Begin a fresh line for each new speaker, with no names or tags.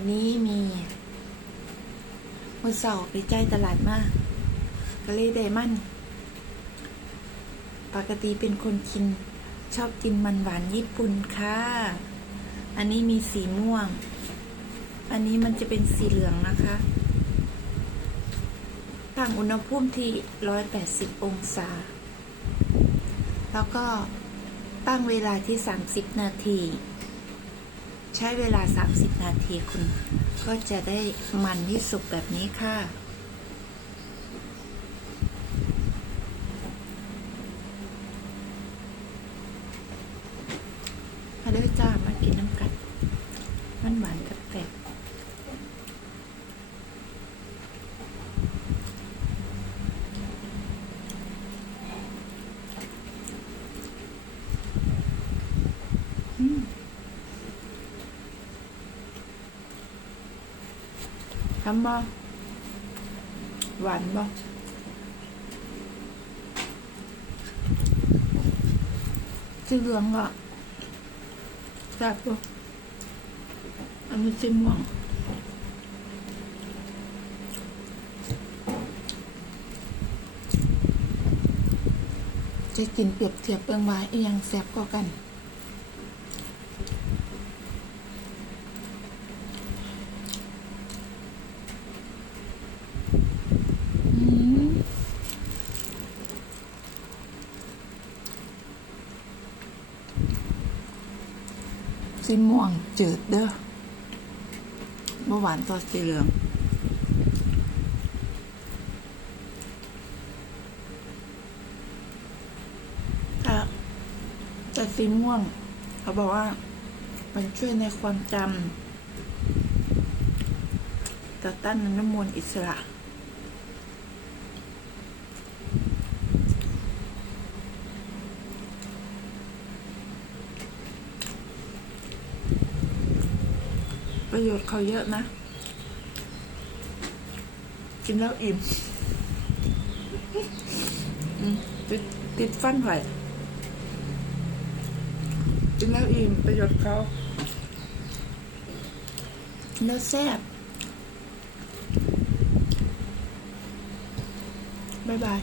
อันนี้มีมือเสาไปใจตลาดมากก็เลยได้มัน ปกติเป็นคนกิน ชอบกินมันหวานญี่ปุ่นค่ะ อันนี้มีสีม่วง อันนี้มันจะเป็นสีเหลืองนะคะตั้งอุณหภูมิที่ 180 องศา แล้วก็ตั้งเวลาที่ 30 นาที ใช้เวลา 30 นาทีคุณ ก็จะได้มันที่สุกแบบนี้ค่ะ มาด้อจ้ามากินน้ำกัดมันหวานกับแปบอืม ทำบ่หวานบ่สีเหลืองก็แซ่บบ่อันนี้สีม่วงจะกินเปรียบเทียบเบิ่งว่าอียังแซ่บกว่ากัน สีม่วงจืดเด้อเมื่อวานต่อสีเหลืองแต่แต่สีม่วง เขาบอกว่า มันช่วยในความจำต่อต้านอนุมูลอิสระ ประโยชน์เขาเยอะนะ กินแล้วอิ่มติดติดฟันไหวกินแล้วอิ่มประโยชน์เขากินแล้วแซ่บบ๊ายบาย